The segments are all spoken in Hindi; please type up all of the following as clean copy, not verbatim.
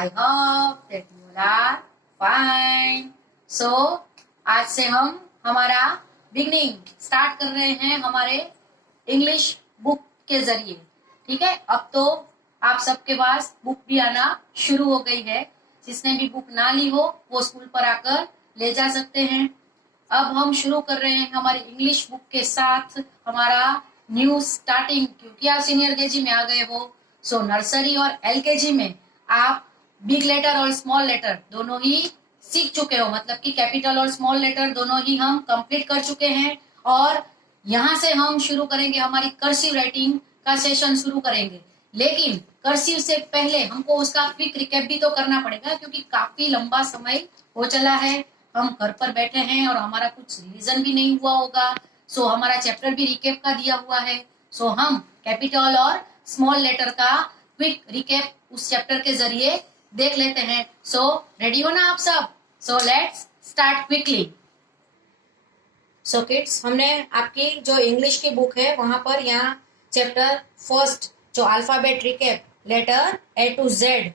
I hope that you are fine. So आज से हम हमारा बिगनिंग स्टार्ट कर रहे हैं हमारे इंग्लिश बुक के जरिए। ठीक है, अब तो आप सबके पास बुक भी आना शुरू हो गई है। जिसने भी बुक ना ली हो वो स्कूल पर आकर ले जा सकते हैं। अब हम शुरू कर रहे हैं हमारी इंग्लिश बुक के साथ हमारा न्यू स्टार्टिंग, क्योंकि आप सीनियर केजी में आ गए हो। सो नर्सरी और एलकेजी में आप बिग लेटर और स्मॉल लेटर दोनों ही सीख चुके हो, मतलब कि कैपिटल और स्मॉल लेटर दोनों ही हम कंप्लीट कर चुके हैं। और यहाँ से हम शुरू करेंगे हमारी कर्सिव राइटिंग का सेशन शुरू करेंगे। लेकिन कर्सिव से पहले हमको उसका क्विक रिकैप भी तो करना पड़ेगा, क्योंकि काफी लंबा समय हो चला है, हम घर पर बैठे हैं और हमारा कुछ रिवीजन भी नहीं हुआ होगा। सो हमारा चैप्टर भी रिकैप का दिया हुआ है। सो हम कैपिटल और स्मॉल लेटर का क्विक रिकैप उस चैप्टर के जरिए देख लेते हैं। सो रेडी हो ना आप सब? So let's start quickly. So kids, हमने आपकी जो इंग्लिश की बुक है वहां पर यहाँ चैप्टर फर्स्ट जो alphabet recap letter A to Z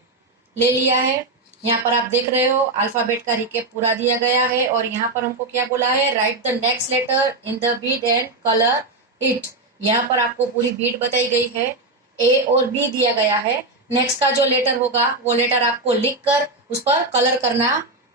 ले लिया है। यहाँ पर आप देख रहे हो अल्फाबेट का रिकैप पूरा दिया गया है। और यहाँ पर हमको क्या बोला है, right the next letter in the beat and colour it. यहाँ पर आपको पूरी बीट बताई गई है, ए और बी दिया गया है। नेक्स्ट का जो लेटर होगा वो लेटर आपको लिखकर उस पर कलर करना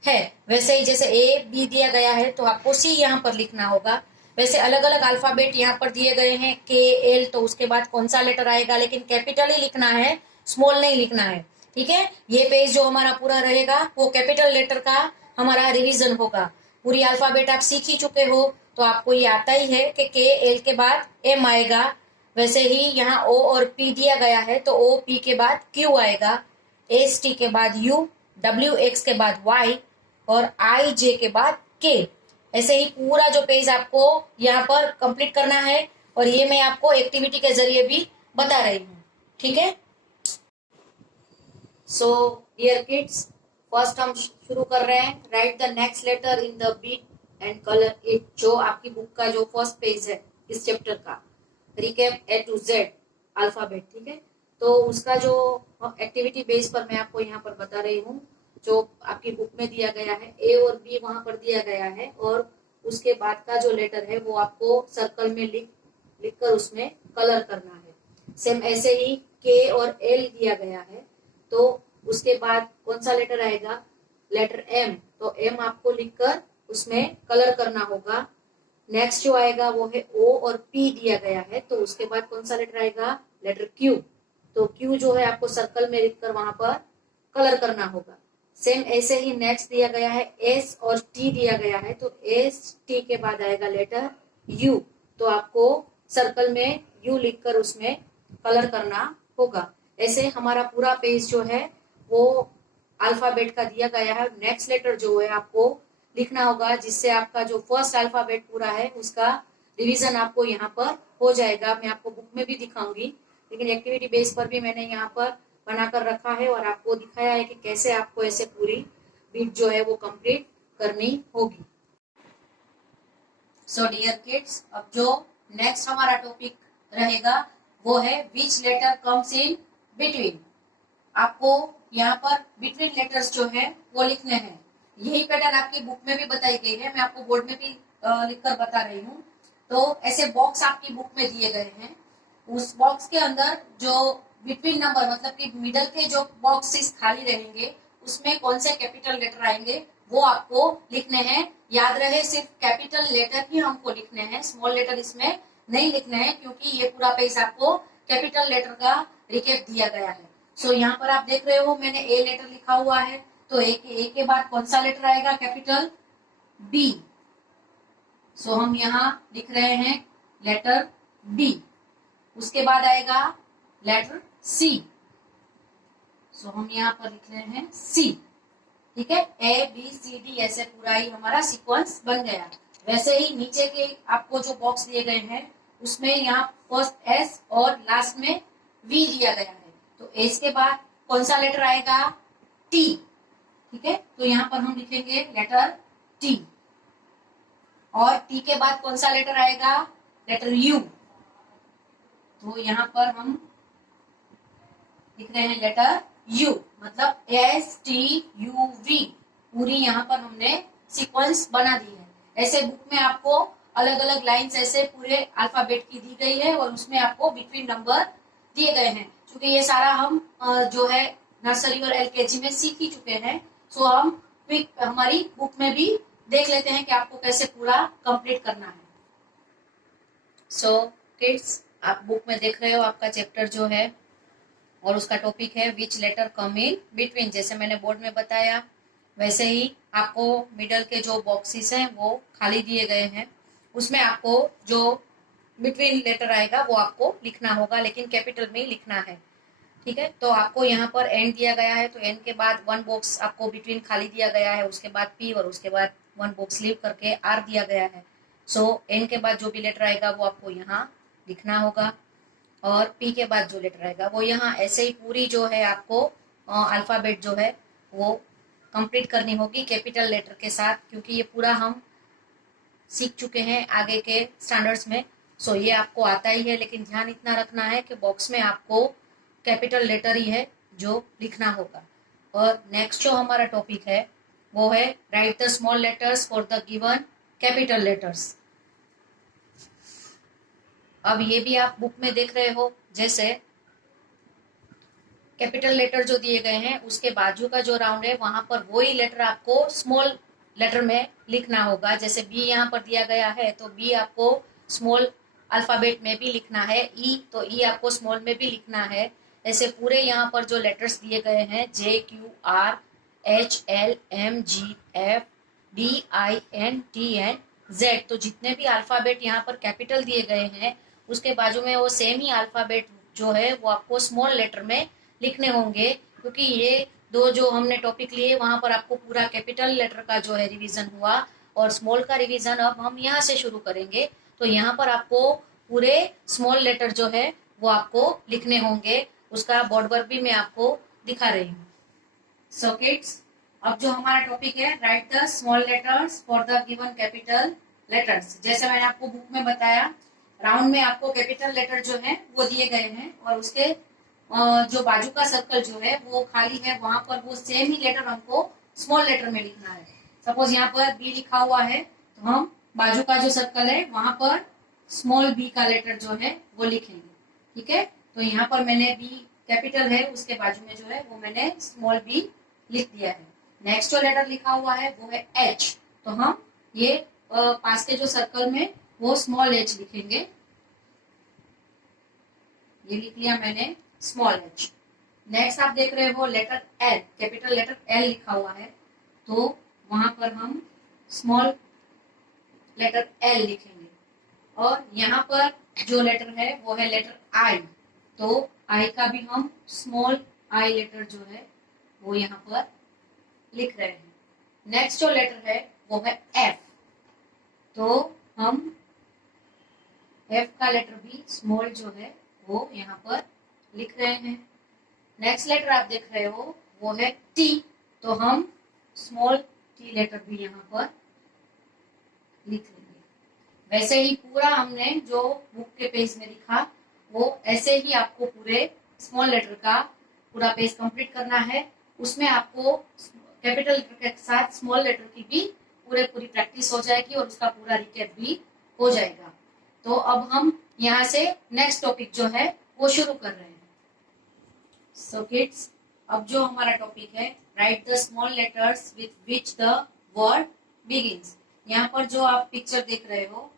है। वैसे ही जैसे ए बी दिया गया है तो आपको सी यहाँ पर लिखना होगा। वैसे अलग अलग अल्फाबेट यहाँ पर दिए गए हैं, के एल, तो उसके बाद कौन सा लेटर आएगा, लेकिन कैपिटल ही लिखना है, स्मॉल नहीं लिखना है। ठीक है, ये पेज जो हमारा पूरा रहेगा वो कैपिटल लेटर का हमारा रिवीजन होगा। पूरी अल्फाबेट आप सीख ही चुके हो तो आपको ये आता ही है कि के एल के बाद एम आएगा। वैसे ही यहाँ ओ और पी दिया गया है तो ओ पी के बाद क्यू आएगा, एस टी के बाद यू, डब्ल्यू एक्स के बाद वाई और आई जे के बाद के। ऐसे ही पूरा जो पेज आपको यहाँ पर कंप्लीट करना है और ये मैं आपको एक्टिविटी के जरिए भी बता रही हूँ। ठीक है, सो डियर किड्स, फर्स्ट हम शुरू कर रहे हैं right the next letter in the beat and colour it, जो आपकी बुक का जो फर्स्ट पेज है इस चैप्टर का recap A to Z alphabet. ठीक है, तो उसका जो एक्टिविटी बेस पर मैं आपको यहाँ पर बता रही हूँ, जो आपकी बुक में दिया गया है ए और बी वहां पर दिया गया है और उसके बाद का जो लेटर है वो आपको सर्कल में लिखकर उसमें कलर करना है। सेम ऐसे ही के और एल दिया गया है तो उसके बाद कौन सा लेटर आएगा, लेटर एम, तो एम आपको लिखकर उसमें कलर करना होगा। नेक्स्ट जो आएगा वो है ओ और पी दिया गया है तो उसके बाद कौन सा लेटर आएगा, लेटर क्यू, तो क्यू जो है आपको सर्कल में लिखकर वहां पर कलर करना होगा। सेम ऐसे ही नेक्स्ट दिया गया है एस और टी दिया गया है तो एस टी के बाद आएगा लेटर यू, तो आपको सर्कल में यू लिखकर उसमें कलर करना होगा। ऐसे हमारा पूरा पेज जो है वो अल्फाबेट का दिया गया है। नेक्स्ट लेटर जो है आपको लिखना होगा, जिससे आपका जो फर्स्ट अल्फाबेट पूरा है उसका रिवीजन आपको यहाँ पर हो जाएगा। मैं आपको बुक में भी दिखाऊंगी, लेकिन एक्टिविटी बेस पर भी मैंने यहाँ पर बनाकर रखा है और आपको दिखाया है कि कैसे आपको ऐसे पूरी बीट जो है वो कंप्लीट करनी होगी। सो डियर किड्स, अब जो नेक्स्ट हमारा टॉपिक रहेगा वो है विच लेटर कम्स इन बिटवीन। आपको यहाँ पर बिटवीन लेटर्स जो है वो लिखने हैं। यही पैटर्न आपकी बुक में भी बताई गई है, मैं आपको बोर्ड में भी लिखकर बता रही हूँ। तो ऐसे बॉक्स आपकी बुक में दिए गए हैं, उस बॉक्स के अंदर जो बिटवीन नंबर मतलब कि मिडल के जो बॉक्सेस खाली रहेंगे उसमें कौन से कैपिटल लेटर आएंगे वो आपको लिखने हैं। याद रहे सिर्फ कैपिटल लेटर ही हमको लिखने हैं, स्मॉल लेटर इसमें नहीं लिखने हैं, क्योंकि ये पूरा पेज आपको कैपिटल लेटर का रिकैप दिया गया है। सो यहाँ पर आप देख रहे हो मैंने ए लेटर लिखा हुआ है तो ए के बाद कौन सा लेटर आएगा, कैपिटल बी। सो हम यहाँ लिख रहे हैं लेटर बी। उसके बाद आएगा लेटर सी, सो हम यहाँ पर लिख रहे हैं सी। ठीक है, ए बी सी डी ऐसे पूरा ही हमारा सीक्वेंस बन गया। वैसे ही नीचे के आपको जो बॉक्स दिए गए हैं उसमें यहाँ फर्स्ट एस और लास्ट में वी दिया गया है तो एस के बाद कौन सा लेटर आएगा, टी। ठीक है, तो यहाँ पर हम लिखेंगे लेटर टी और टी के बाद कौन सा लेटर आएगा, लेटर यू, तो यहाँ पर हम लिख रहे हैं लेटर यू, मतलब STUV, पूरी यहाँ पर हमने सीक्वेंस बना दी है। ऐसे बुक में आपको अलग अलग लाइंस ऐसे पूरे अल्फाबेट की दी गई है और उसमें आपको बिटवीन नंबर दिए गए हैं। क्योंकि ये सारा हम जो है नर्सरी और LKG में सीख ही चुके हैं, सो हम क्विक हमारी बुक में भी देख लेते हैं कि आपको कैसे पूरा कंप्लीट करना है। सो किड्स, आप बुक में देख रहे हो आपका चैप्टर जो है और उसका टॉपिक है विच लेटर कम इन बिटवीन। जैसे मैंने बोर्ड में बताया वैसे ही आपको मिडल के जो बॉक्सेस हैं वो खाली दिए गए हैं, उसमें आपको जो बिटवीन लेटर आएगा वो आपको लिखना होगा, लेकिन कैपिटल में ही लिखना है। ठीक है, तो आपको यहाँ पर एन दिया गया है, तो एन के बाद वन बॉक्स आपको बिटवीन खाली दिया गया है, उसके बाद पी और उसके बाद वन बॉक्स लीव करके आर दिया गया है। सो एन के बाद जो भी लेटर आएगा वो आपको यहाँ लिखना होगा और पी के बाद जो लेटर आएगा वो यहाँ। ऐसे ही पूरी जो है आपको अल्फाबेट जो है वो कंप्लीट करनी होगी कैपिटल लेटर के साथ, क्योंकि ये पूरा हम सीख चुके हैं आगे के स्टैंडर्ड्स में। सो ये आपको आता ही है, लेकिन ध्यान इतना रखना है कि बॉक्स में आपको कैपिटल लेटर ही है जो लिखना होगा। और नेक्स्ट जो हमारा टॉपिक है वो है right the small letters for the given capital letters. अब ये भी आप बुक में देख रहे हो, जैसे कैपिटल लेटर जो दिए गए हैं उसके बाजू का जो राउंड है वहां पर वही लेटर आपको स्मॉल लेटर में लिखना होगा। जैसे बी यहाँ पर दिया गया है तो बी आपको स्मॉल अल्फाबेट में भी लिखना है, ई तो ई आपको स्मॉल में भी लिखना है। ऐसे पूरे यहाँ पर जो लेटर्स दिए गए हैं JQRHLMGFDINTN Z, तो जितने भी अल्फाबेट यहाँ पर कैपिटल दिए गए हैं उसके बाजू में वो सेम ही अल्फाबेट जो है वो आपको स्मॉल लेटर में लिखने होंगे, क्योंकि ये दो जो हमने टॉपिक लिए वहां पर आपको पूरा कैपिटल लेटर का जो है रिवीजन हुआ और स्मॉल का रिवीजन अब हम यहाँ से शुरू करेंगे। तो यहाँ पर आपको पूरे स्मॉल लेटर जो है वो आपको लिखने होंगे। उसका बोर्ड वर्क भी मैं आपको दिखा रही हूँ। सो किड्स, अब जो हमारा टॉपिक है right the small letters for the given capital letters. जैसे मैंने आपको बुक में बताया, राउंड में आपको कैपिटल लेटर जो है वो दिए गए हैं और उसके जो बाजू का सर्कल जो है वो खाली है, वहां पर वो सेम ही लेटर हमको स्मॉल लेटर में लिखना है। सपोज यहाँ पर बी लिखा हुआ है तो हम बाजू का जो सर्कल है वहां पर स्मॉल बी का लेटर जो है वो लिखेंगे। ठीक है, तो यहाँ पर मैंने बी कैपिटल है उसके बाजू में जो है वो मैंने स्मॉल बी लिख दिया है। नेक्स्ट जो लेटर लिखा हुआ है वो है एच, तो हम ये पास के जो सर्कल में वो स्मॉल एच लिखेंगे। ये लिख लिया मैंने स्मॉल एच। नेक्स्ट आप देख रहे हो letter L, capital letter L लिखा हुआ है, तो वहां पर हम स्मॉल लेटर एल लिखेंगे। और यहाँ पर जो लेटर है वो है लेटर आई, तो आई का भी हम स्मॉल आई लेटर जो है वो यहाँ पर लिख रहे हैं। नेक्स्ट जो लेटर है वो है एफ, तो हम एफ का लेटर भी स्मॉल जो है वो यहाँ पर लिख रहे हैं। नेक्स्ट लेटर आप देख रहे हो वो है टी, तो हम स्मॉल टी लेटर भी यहाँ पर लिख लेंगे। वैसे ही पूरा हमने जो बुक के पेज में लिखा वो ऐसे ही आपको पूरे स्मॉल लेटर का पूरा पेज कंप्लीट करना है। उसमें आपको कैपिटल लेटर के साथ स्मॉल लेटर की भी पूरी प्रैक्टिस हो जाएगी और उसका पूरा रिकैप भी हो जाएगा। तो अब हम यहाँ से नेक्स्ट टॉपिक जो है वो शुरू कर रहे हैं। सो किड्स, अब जो हमारा टॉपिक है right the small letters with which the word begins. यहाँ पर जो आप पिक्चर देख रहे हो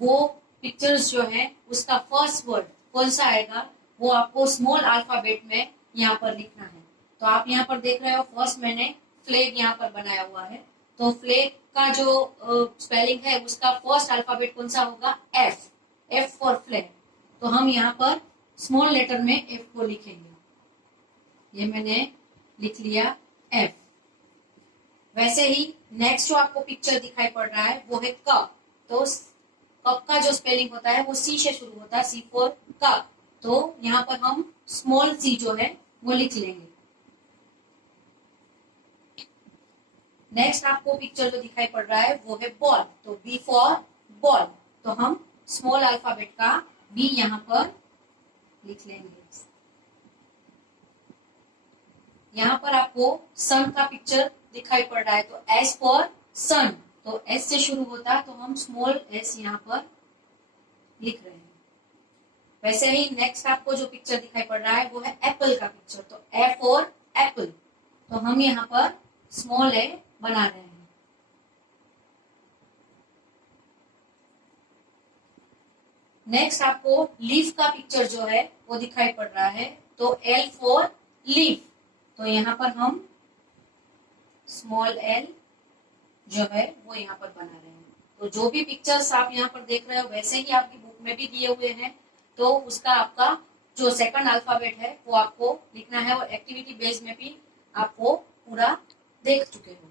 वो पिक्चर्स जो है उसका फर्स्ट वर्ड कौन सा आएगा वो आपको स्मॉल अल्फाबेट में यहाँ पर लिखना है। तो आप यहाँ पर देख रहे हो फर्स्ट मैंने फ्लैग यहाँ पर बनाया हुआ है, तो फ्लैग का जो स्पेलिंग है उसका फर्स्ट अल्फाबेट कौन सा होगा, एफ, एफ फॉर फ्लैग। तो हम यहाँ पर स्मॉल लेटर में एफ को लिखेंगे। ये मैंने लिख लिया एफ। वैसे ही नेक्स्ट जो आपको पिक्चर दिखाई पड़ रहा है वो है कप, तो कप का जो स्पेलिंग होता है वो सी से शुरू होता है, सी फॉर कप, तो यहाँ पर हम स्मॉल सी जो है वो लिख लेंगे। नेक्स्ट आपको पिक्चर जो दिखाई पड़ रहा है वो है बॉल, तो बी फॉर बॉल, तो हम स्मॉल अल्फाबेट का बी यहाँ पर लिख लेंगे। यहाँ पर आपको सन का पिक्चर दिखाई पड़ रहा है, तो एस फॉर सन, तो एस से शुरू होता है, तो हम स्मॉल एस यहाँ पर लिख रहे हैं। वैसे ही नेक्स्ट आपको जो पिक्चर दिखाई पड़ रहा है वो है एप्पल का पिक्चर, तो ए फॉर एप्पल, तो हम यहाँ पर स्मॉल ए बना रहे हैं। नेक्स्ट आपको लीफ का पिक्चर जो है वो दिखाई पड़ रहा है, तो एल फॉर लीफ, तो यहाँ पर हम स्मॉल एल जो है वो यहाँ पर बना रहे हैं। तो जो भी पिक्चर्स आप यहाँ पर देख रहे हो वैसे ही आपकी बुक में भी दिए हुए हैं, तो उसका आपका जो सेकंड अल्फाबेट है वो आपको लिखना है, और एक्टिविटी बेस में भी आपको पूरा देख चुके हो।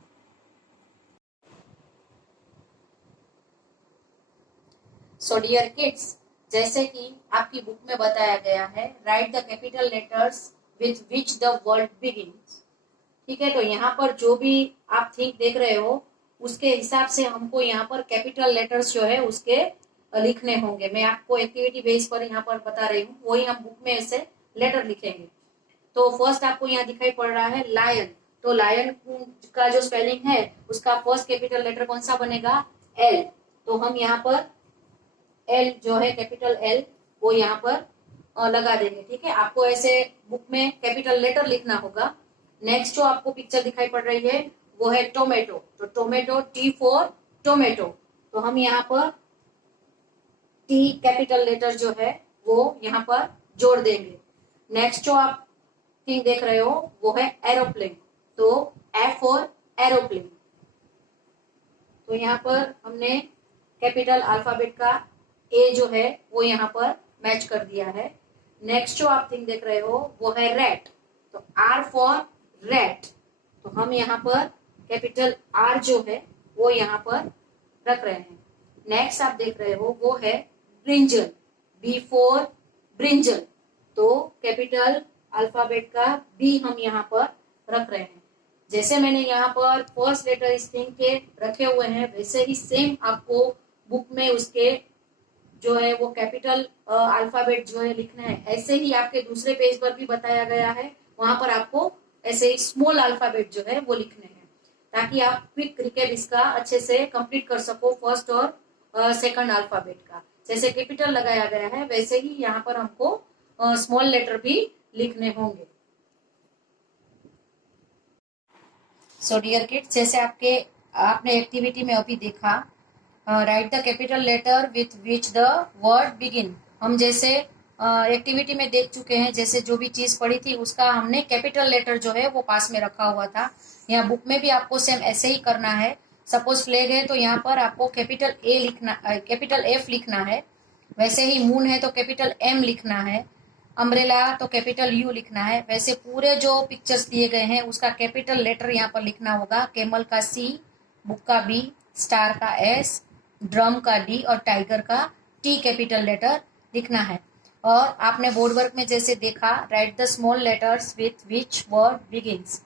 सो डियर किड्स, जैसे कि आपकी बुक में बताया गया है, right the capital letters with which the word begins. ठीक है, तो यहाँ पर जो भी आप थिंक देख रहे हो उसके हिसाब से हमको यहाँ पर कैपिटल लेटर्स जो है उसके लिखने होंगे। मैं आपको एक्टिविटी बेस पर यहाँ पर बता रही हूँ, वही हम बुक में ऐसे लेटर लिखेंगे। तो फर्स्ट आपको यहाँ दिखाई पड़ रहा है लायन, तो लायन का जो स्पेलिंग है उसका फर्स्ट कैपिटल लेटर कौन सा बनेगा, एल, तो हम यहाँ पर एल जो है कैपिटल एल वो यहाँ पर लगा देंगे। ठीक है, आपको ऐसे बुक में कैपिटल लेटर लिखना होगा। नेक्स्ट जो आपको पिक्चर दिखाई पड़ रही है वो है टोमेटो, तो टोमेटो टी फॉर टोमेटो, तो हम यहाँ पर टी कैपिटल लेटर जो है वो यहाँ पर जोड़ देंगे। नेक्स्ट जो आप थिंग देख रहे हो वो है एरोप्लेन, तो एफ फॉर एरोप्लेन, तो यहाँ पर हमने कैपिटल अल्फाबेट का ए जो है वो यहाँ पर मैच कर दिया है। नेक्स्ट जो आप थिंग देख रहे हो वो है रैट, तो आर फॉर रैट, तो हम यहाँ पर कैपिटल आर जो है वो यहाँ पर रख रहे हैं। नेक्स्ट आप देख रहे हो वो है ब्रिंजल, बी फॉर ब्रिंजल, तो कैपिटल अल्फाबेट का बी हम यहाँ पर रख रहे हैं। जैसे मैंने यहाँ पर फर्स्ट लेटर इस थिंग के रखे हुए हैं वैसे ही सेम आपको बुक में उसके जो है वो कैपिटल अल्फाबेट जो है लिखना है। ऐसे ही आपके दूसरे पेज पर भी बताया गया है, वहां पर आपको ऐसे स्मॉल अल्फाबेट जो है वो लिखने हैं, ताकि आप क्विक रिकैप इसका अच्छे से कंप्लीट कर सको फर्स्ट और सेकंड अल्फाबेट का। जैसे कैपिटल लगाया गया है वैसे ही यहाँ पर हमको स्मॉल लेटर भी लिखने होंगे। सो डियर किड्स, जैसे आपने एक्टिविटी में अभी देखा, right the capital letter with which the word begin, हम जैसे एक्टिविटी में देख चुके हैं, जैसे जो भी चीज पढ़ी थी उसका हमने कैपिटल लेटर जो है वो पास में रखा हुआ था। यहाँ बुक में भी आपको सेम ऐसे ही करना है। सपोज फ्लैग है तो यहाँ पर आपको कैपिटल ए लिखना, कैपिटल एफ लिखना है। वैसे ही मून है तो कैपिटल एम लिखना है। अम्ब्रेला तो कैपिटल यू लिखना है। वैसे पूरे जो पिक्चर्स दिए गए हैं उसका कैपिटल लेटर यहाँ पर लिखना होगा। कैमल का सी, बुक का बी, स्टार का एस, ड्रम का डी और टाइगर का टी कैपिटल लेटर लिखना है। और आपने बोर्ड वर्क में जैसे देखा, right the small letters with which word begins,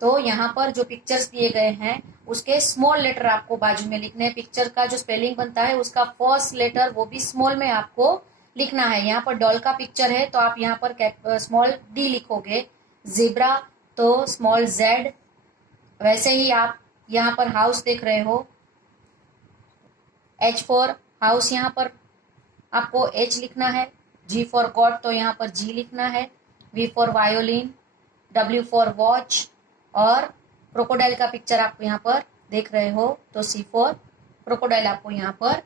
तो यहाँ पर जो पिक्चर्स दिए गए हैं उसके स्मॉल लेटर आपको बाजू में लिखने हैं। पिक्चर का जो स्पेलिंग बनता है उसका फर्स्ट लेटर वो भी स्मॉल में आपको लिखना है। यहाँ पर डॉल का पिक्चर है तो आप यहाँ पर स्मॉल डी लिखोगे, जिब्रा तो स्मॉल जेड। वैसे ही आप यहाँ पर हाउस देख रहे हो, एच फॉर हाउस यहाँ पर आपको एच लिखना है। जी फॉर गॉड तो यहाँ पर जी लिखना है। V for violin, W for watch और क्रोकोडाइल का पिक्चर आप यहाँ पर देख रहे हो तो सी फॉर क्रोकोडाइल आपको यहाँ पर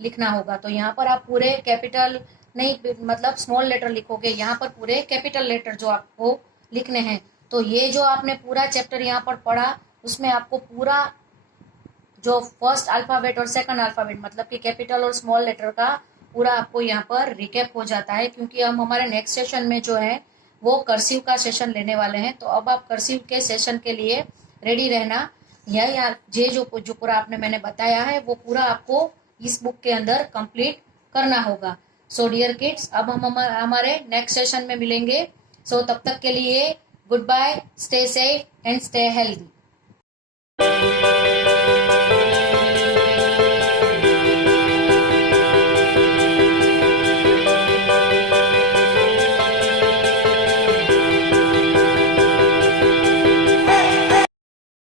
लिखना होगा। तो यहाँ पर आप पूरे कैपिटल नहीं, मतलब स्मॉल लेटर लिखोगे, यहाँ पर पूरे कैपिटल लेटर जो आपको लिखने हैं। तो ये जो आपने पूरा चैप्टर यहाँ पर पढ़ा उसमें आपको पूरा जो फर्स्ट अल्फाबेट और सेकंड अल्फाबेट मतलब कि कैपिटल और स्मॉल लेटर का पूरा आपको यहाँ पर रिकैप हो जाता है, क्योंकि हम हमारे नेक्स्ट सेशन में जो है वो कर्सिव का सेशन लेने वाले हैं। तो अब आप कर्सिव के सेशन के लिए रेडी रहना। यह यार जो पूरा आपने मैंने बताया है वो पूरा आपको इस बुक के अंदर कंप्लीट करना होगा। सो डियर किड्स, अब हम हमारे नेक्स्ट सेशन में मिलेंगे। सो तब तक के लिए goodbye, stay safe and stay healthy.